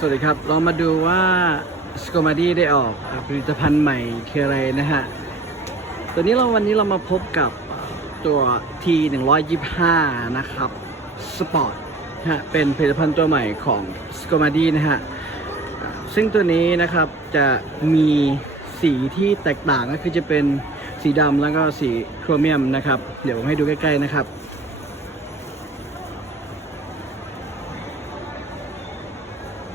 สวัสดีครับ เรามาดูว่าสโ o มาดีได้ออกผลิตภัณฑ์ใหม่คืออะไรนะฮะ ตัวนี้เราวันนี้เรามาพบกับตัว T 125 นะครับสปอร์ตฮะเป็นผลิตภัณฑ์ตัวใหม่ของสโ o มาดีนะฮะ ซึ่งตัวนี้นะครับจะมีสีที่แตกต่างก็คือจะเป็นสีดำแล้วก็สีโครเมียมนะครับ เดี๋ยวผมให้ดูใกล้ๆนะครับ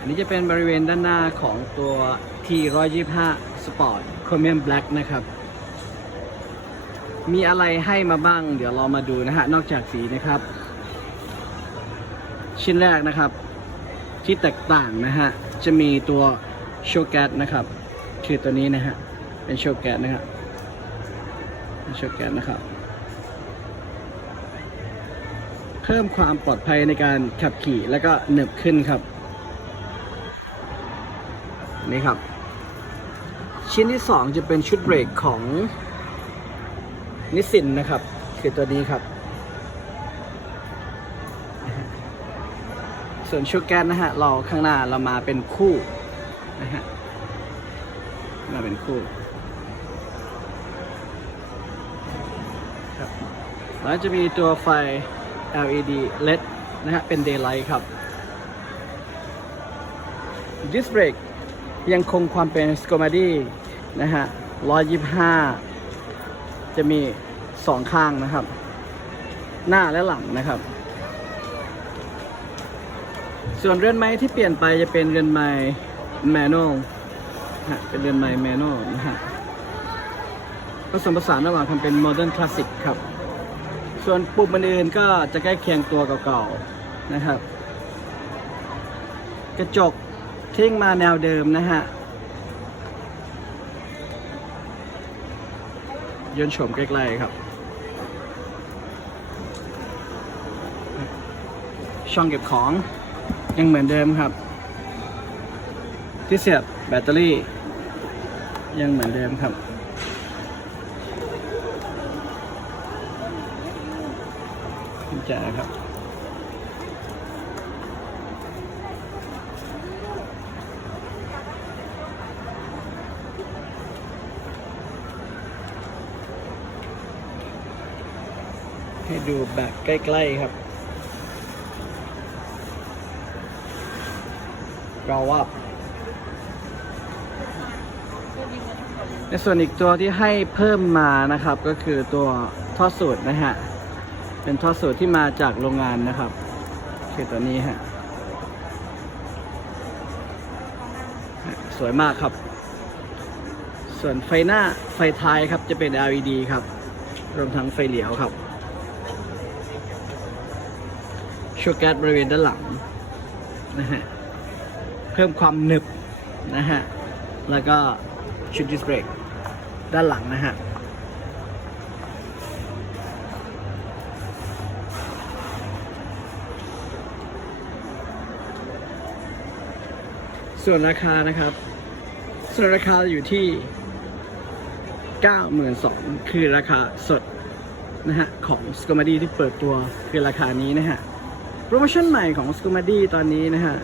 อันนี้จะเป็นบริเวณด้านหน้าของตัว T125 Sport Chromium Black นะครับ มีอะไรให้มาบ้าง เดี๋ยวเรามาดูนะฮะ นอกจากสีนะครับ ชิ้นแรกนะครับ ที่แตกต่างนะฮะ จะมีตัวโชแก๊สนะครับคือตัวนี้นะฮะ เป็นโชแก๊สนะครับเป็นโชแก๊สนะครับ เพิ่มความปลอดภัยในการขับขี่แล้วก็หนึบขึ้นครับ นี่ครับ ชิ้นที่ 2 จะเป็นชุดเบรกของนิสสินนะครับ คือตัวนี้ครับ ส่วนชุดแก๊สนะฮะ เราข้างหน้าเรามาเป็นคู่นะฮะมาเป็นคู่ครับแล้วจะมีตัวไฟ LED LED นะฮะ เป็น daylight ครับ disc brake ยังคงความเป็นสโ o มาดีนะฮะ125จะมีสองข้างนะครับ หน้าและหลังนะครับ ส่วนเรือนไม้ที่เปลี่ยนไปจะเป็นเรือนไม้แมนนลฮะเป็นเรือนไม้แมนนลนะฮะผสมผสานระหว่างทำเป็นโมเดิร์นคลาสสิกครับ ส่วนปุ่มอื่นๆก็จะใกล้เคียงตัวเก่าๆนะครับ กระจก ทิ้งมาแนวเดิมนะฮะยนต์โฉมใกล้ๆครับ ช่องเก็บของยังเหมือนเดิมครับ ที่เสียบแบตเตอรี่ ยังเหมือนเดิมครับกุญแจครับ ให้ดูแบบใกล้ ๆ ครับเราว่าในส่วนอีกตัวที่ให้เพิ่มมานะครับ ก็คือตัวท่อสูตรนะฮะ เป็นท่อสูตรที่มาจากโรงงานนะครับ คือตัวนี้ฮะ สวยมากครับ ส่วนไฟหน้าไฟท้ายครับจะเป็น LED ครับ รวมทั้งไฟเหลียวครับ ชูแก๊สบริเวณด้านหลังนะฮะเพิ่มความหนึบนะฮะแล้วก็ชุดดิสเบรกด้านหลังนะฮะส่วนราคานะครับ ส่วนราคาอยู่ที่ 92,000คือราคาสดนะฮะของสก o มาดีที่เปิดตัวคือราคานี้นะฮะ รโมชั่นใหม่ของสก o มาดีตอนนี้นะฮะ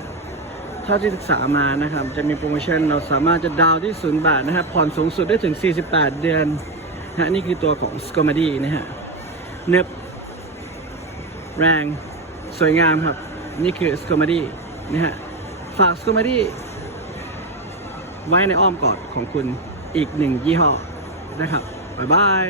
เท่าที่ศึกษามานะครับ จะมีโปรโมชั่นเราสามารถจะดาวน์ที่ศูนย์บาทนะครับผ่อนสูงสุดได้ถึง 48 เดือนนะฮะนี่คือตัวของสก o มาดีนะฮะเนึบแรงสวยงามครับ นี่คือสก o มาดีนะฮะฝากสก o มาดีไว้ในอ้อมกอดของคุณอีกหนึ่งยี่ห้อนะครับ บ๊ายบาย